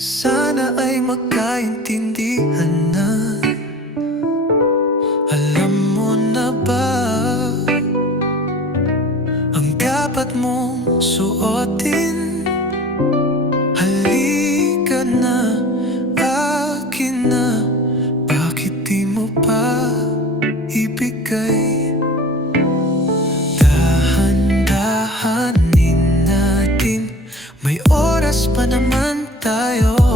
Sana ay magkaintindihan na. Alam mo na ba? Ang dapat mong suotin. Halika na, akin na. Bakit di mo pa ibigay? Dahan-dahanin natin. May oras pa naman tayo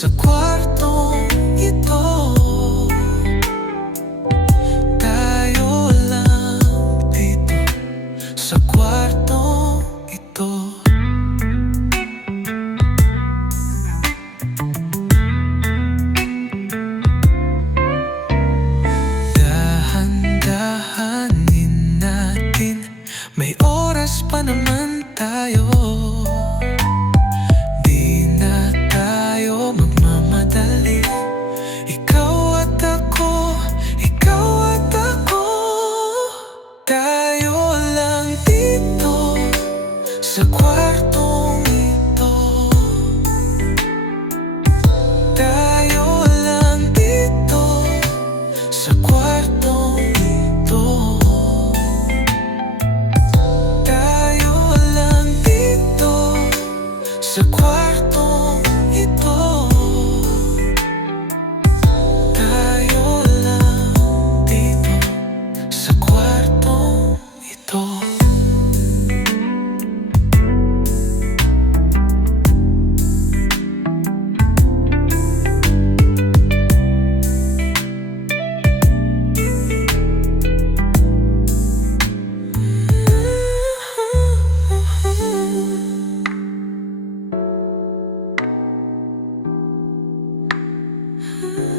这过。Ese cuarto time